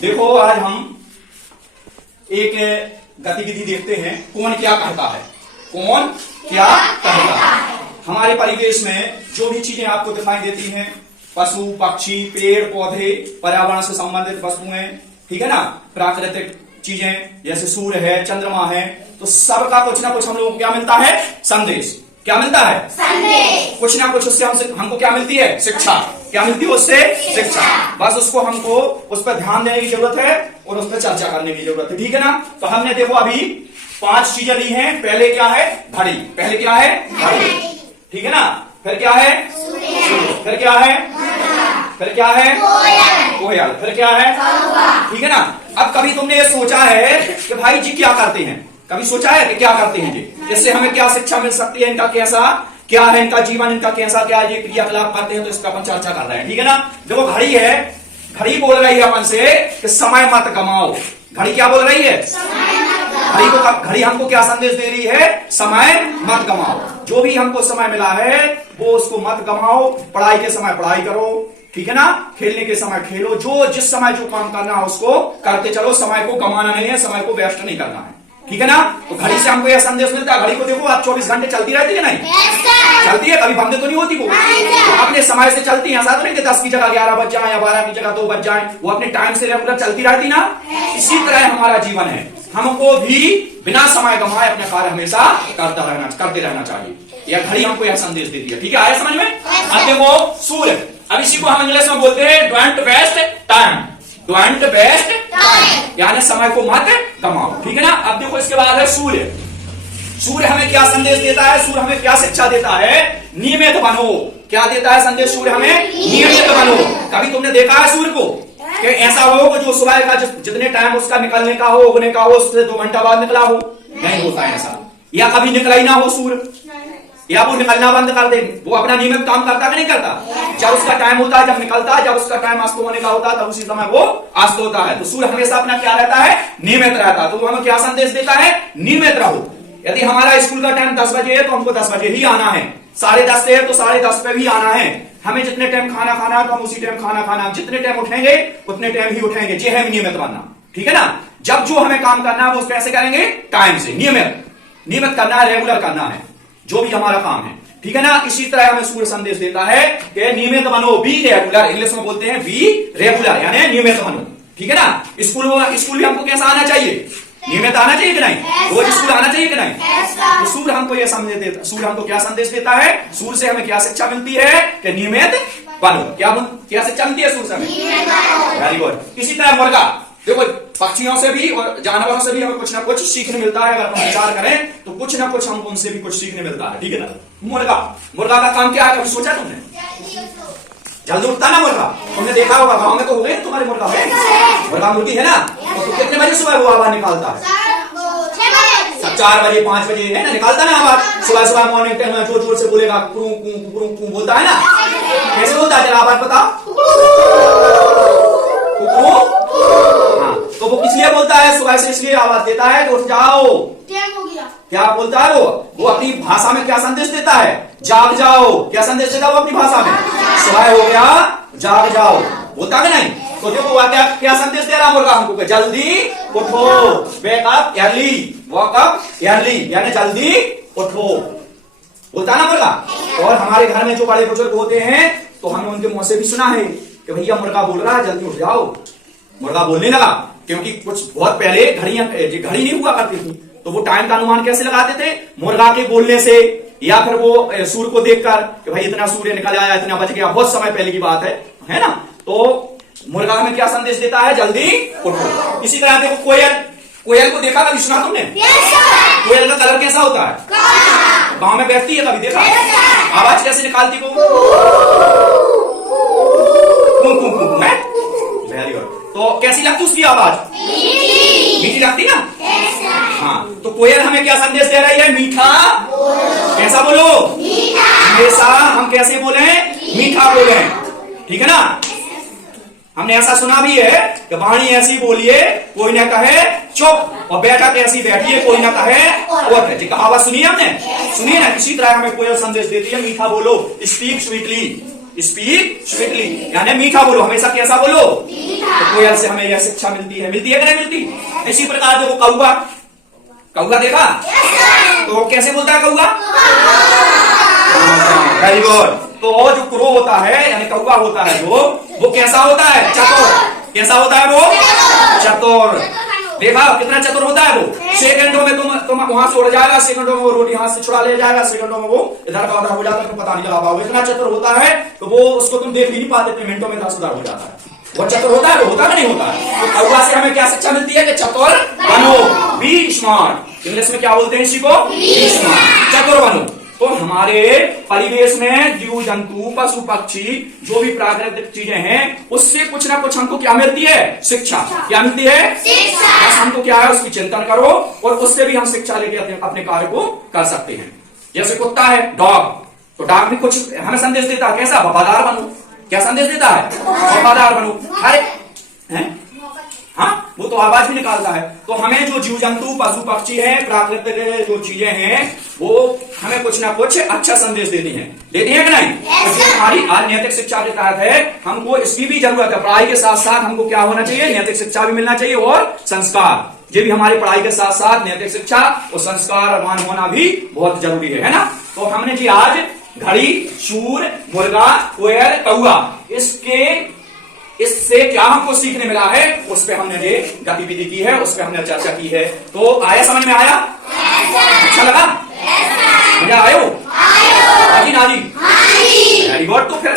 देखो आज हम एक गतिविधि देखते हैं, कौन क्या कहता है। कौन क्या कहता है। हमारे परिवेश में जो भी चीजें आपको दिखाई देती हैं, पशु पक्षी पेड़ पौधे पर्यावरण से संबंधित वस्तुएं, ठीक है ना, प्राकृतिक चीजें जैसे सूर्य है चंद्रमा है, तो सबका कुछ ना कुछ हम लोगों को क्या मिलता है, संदेश। क्या मिलता है, संदेश। कुछ ना कुछ उससे हमको क्या मिलती है, शिक्षा। क्या मिलती है उससे, शिक्षा। बस उसको हमको उस पर ध्यान देने की जरूरत है और उस पर चर्चा करने की जरूरत है, ठीक है ना। तो हमने देखो अभी 5 चीजें ली हैं। पहले क्या है, घड़ी। पहले क्या है, घड़ी, ठीक है ना। फिर क्या है, फिर क्या है, फिर क्या है, कोयल। फिर क्या है, ठीक है ना। अब कभी तुमने ये सोचा है कि भाई जी क्या करते हैं, कभी सोचा है कि क्या करते हैं जी, इससे हमें क्या शिक्षा मिल सकती है, इनका कैसा क्या है, इनका जीवन इनका कैसा क्या है, ये क्रियाकलाप करते हैं, तो इसका अपन चर्चा कर रहे हैं, ठीक है ना। देखो घड़ी है, घड़ी बोल रही है अपन से कि समय मत गमाओ। घड़ी क्या बोल रही है, घड़ी हमको क्या संदेश दे रही है, समय मत गमाओ। जो भी हमको समय मिला है वो उसको मत गमाओ। पढ़ाई के समय पढ़ाई करो, ठीक है ना, खेलने के समय खेलो, जो जिस समय जो काम करना है उसको करते चलो। समय को गंवाना नहीं है, समय को वेस्ट नहीं करना है, ठीक है ना। तो घड़ी से हमको यह संदेश मिलता है। घड़ी को देखो आप 24 घंटे चलती रहती है, नहीं चलती है, कभी बंद तो नहीं होती वो, तो अपने समय से चलती है। ऐसा तो नहीं कि 10 की जगह 11 बज जाए या 12 की जगह 2 बज जाए, वो अपने टाइम से रेगुलर चलती रहती ना। इसी तरह हमारा जीवन है, हमको भी बिना समय गंवाए अपने कार्य हमेशा करते रहना चाहिए। यह घड़ी हमको यह संदेश देती है, ठीक है। आया समझ में। अब देखो सूर्य, अब इसी को हम इंग्लिश में बोलते हैं don't waste time. Don't waste time यानी समय को मत गमाओ, ठीक है ना। अब देखो इसके बाद है सूर्य। सूर्य हमें क्या संदेश देता है, सूर्य हमें क्या शिक्षा देता है, नियमित बनो। क्या देता है संदेश सूर्य हमें, नियमित बनो। कभी तुमने देखा है सूर्य को कि ऐसा हो कि जो सुबह का जितने टाइम उसका निकलने का हो, उगने का हो, उससे 2 घंटा बाद निकला हो, नहीं होता है ऐसा। या कभी निकला ही ना हो सूर्य, या वो निकलना बंद कर दे। वो अपना नियमित काम करता कि नहीं करता। जब उसका टाइम होता है, जब निकलता है, जब उसका टाइम अस्त होने का होता है, तब उसी समय वो अस्त होता है। तो सूर्य हमेशा अपना क्या रहता है, नियमित रहता है। तो वो हमें क्या संदेश देता है, नियमित रहो। यदि हमारा स्कूल का टाइम 10 बजे है तो हमको 10 बजे ही आना है। 10:30 से है तो 10:30 पे भी आना है। हमें जितने टाइम खाना खाना है तो हम उसी टाइम खाना खाना, जितने टाइम उठेंगे उतने टाइम ही उठेंगे। ये है नियमित बनना, ठीक है ना। जब जो हमें काम करना है वो कैसे करेंगे, टाइम से, नियमित करना है, रेगुलर करना है जो भी हमारा काम है, ठीक है ना। इसी तरह हमें सूर्य संदेश देता है कि नियमित बनो, बी रेगुलर। इंग्लिश में बोलते हैं बी रेगुलर यानी नियमित बनो, ठीक है ना। स्कूल भी हमको कैसा आना चाहिए, नियमित आना चाहिए कि नहीं, रोज स्कूल आना चाहिए कि नहीं। तो सूर्य हमको यह संदेश देता, सूर्य हमको क्या संदेश देता है, सूर्य से हमें क्या शिक्षा मिलती है कि नियमित बनो। क्या शिक्षा मिलती है सूर्य से, वेरी गुड। इसी तरह मुर्गा, देखो पक्षियों से भी और जानवरों से भी हमें कुछ ना कुछ सीखने मिलता है। अगर हम विचार करें तो कुछ ना कुछ हमको उनसे भी कुछ सीखने मिलता है, ठीक है ना। मुर्गा का काम क्या है, कभी सोचा तुमने, जल्दी उठता ना मुर्गा। तुमने देखा होगा गांव में तो हो गए तुम्हारे मुर्गा है, मुर्गा मुर्गी है ना। तो कितने बजे सुबह वो आवाज निकालता है, 4 बजे 5 बजे है ना, निकालता ना आवाज। सुबह मॉर्निंग टाइम में जोर जोर से बोलेगा, कुरू कुरू कुरू बोलता है ना। कैसे बोलता है जरा आवाज बताओ, हाँ। तो वो किस लिए बोलता है, सुबह से इसलिए आवाज देता है कि उठ जाओ। क्या बोलता है वो अपनी भाषा में क्या संदेश देता है, जाग जाओ। क्या संदेश देता है वो अपनी भाषा में, सुबह हो गया जाग जाओ, बोलता है नहीं। तो देखो वो क्या संदेश दे रहा मुर्गा हमको, जल्दी उठो, wake up early, walk up early यानी जल्दी उठो, बोलता ना मुर्गा। और हमारे घर में जो बड़े बुजुर्ग होते हैं तो हमने उनके मुंह से भी सुना है कि भैया मुर्गा बोल रहा है जल्दी उठ जाओ। मुर्गा बोलने लगा क्योंकि कुछ बहुत पहले घड़ी नहीं हुआ करती थी, तो वो टाइम का अनुमान कैसे लगाते थे, मुर्गा के बोलने से, या फिर वो सूर्य को देखकर कि भाई इतना सूर्य निकल आया, इतना बज गया, बहुत समय पहले की बात है ना। तो मुर्गा हमें क्या संदेश देता है, जल्दी उठो। इसी तरह देखो कोयल को देखा कभी, सुना तुमने, कोयल का कलर कैसा होता है, गांव में बैठती है, कभी देखा, आवाज कैसे निकालती वो, वेरी गुड। तो कैसी लगती उसकी आवाज, मीठी लगती ना, हाँ। तो कोयल हमें क्या संदेश दे रही है, मीठा, कैसा बोलो, हमेशा हम कैसे बोले, मीठा बोले, ठीक है ना। हमने ऐसा सुना भी है कि वाणी ऐसी बोलिए कोई ना कहे चुप, और बैठक ऐसी बैठिए कोई ना कहे उठ। जी कहावत सुनिए हमने, सुनिए ना। इसी तरह हमें कोयल संदेश देती है, मीठा बोलो, स्पीक स्वीटली, स्पीक स्वीटली, यानी मीठा बोलो, हमेशा कैसा बोलो। तो कोयल से हमें यह शिक्षा मिलती है कि नहीं मिलती। इसी प्रकार देखो कौवा, कौवा देखा तो कैसे बोलता है कौवा, वेरी गुड। तो जो क्रो होता है यानी कौवा होता है वो कैसा होता है, चतुर। कैसा होता है वो, चतुर। देखा कितना चतुर होता है वो, सेकंडों में तुम वहां से उड़ जाएगा, सेकंडों में वो रोटी हाथ से छुड़ा ले जाएगा, सेकंडों में वो इधर का उधर हो जाता है, तुम पता नहीं लगा पाओगे। इतना चतुर होता है तो वो उसको तुम देख भी नहीं पाते, मिनटों में इधर उधर हो जाता है। वो चतुर होता है, वो होता नहीं होता है। तो कौवा से हमें क्या शिक्षा मिलती है कि चतुर बनो, बी स्मार्ट। इंग्लिश में क्या बोलते हैं इसी को, बी स्मार्ट, चतुर बनो। तो हमारे परिवेश में जीव जंतु पशु पक्षी जो भी प्राकृतिक चीजें हैं उससे कुछ ना कुछ हमको क्या मिलती है, शिक्षा। क्या मिलती है, शिक्षा। बस हमको क्या है उसकी चिंतन करो और उससे भी हम शिक्षा लेके अपने कार्य को कर सकते हैं। जैसे कुत्ता है, डॉग, तो डॉग भी कुछ हमें संदेश देता है, कैसा, वफादार बनो। क्या संदेश देता है, वफादार बनो। अरे हैं, हाँ वो तो आवाज भी निकालता है। तो हमें जो जीव जंतु पशु पक्षी है प्राकृतिक जो चीजें हैं वो हमें कुछ ना कुछ अच्छा संदेश देती हैं कि नहीं। तो हमारी आज नैतिक शिक्षा के तहत है, हमको इसकी भी जरूरत है। पढ़ाई के साथ साथ हमको क्या होना चाहिए, नैतिक शिक्षा भी मिलना चाहिए और संस्कार। ये भी हमारी पढ़ाई के साथ साथ नैतिक शिक्षा और संस्कारवान होना भी बहुत जरूरी है ना। तो हमने जी आज घड़ी, सूर, मुर्गा, कोयल, कौआ, इससे क्या हमको सीखने मिला है उस पे हमने ये गतिविधि की है, उस पे हमने चर्चा की है। तो आया, समझ में आया, अच्छा लगा, मजा आयो, हाजी नाजी, वेरी गुड। तो फिर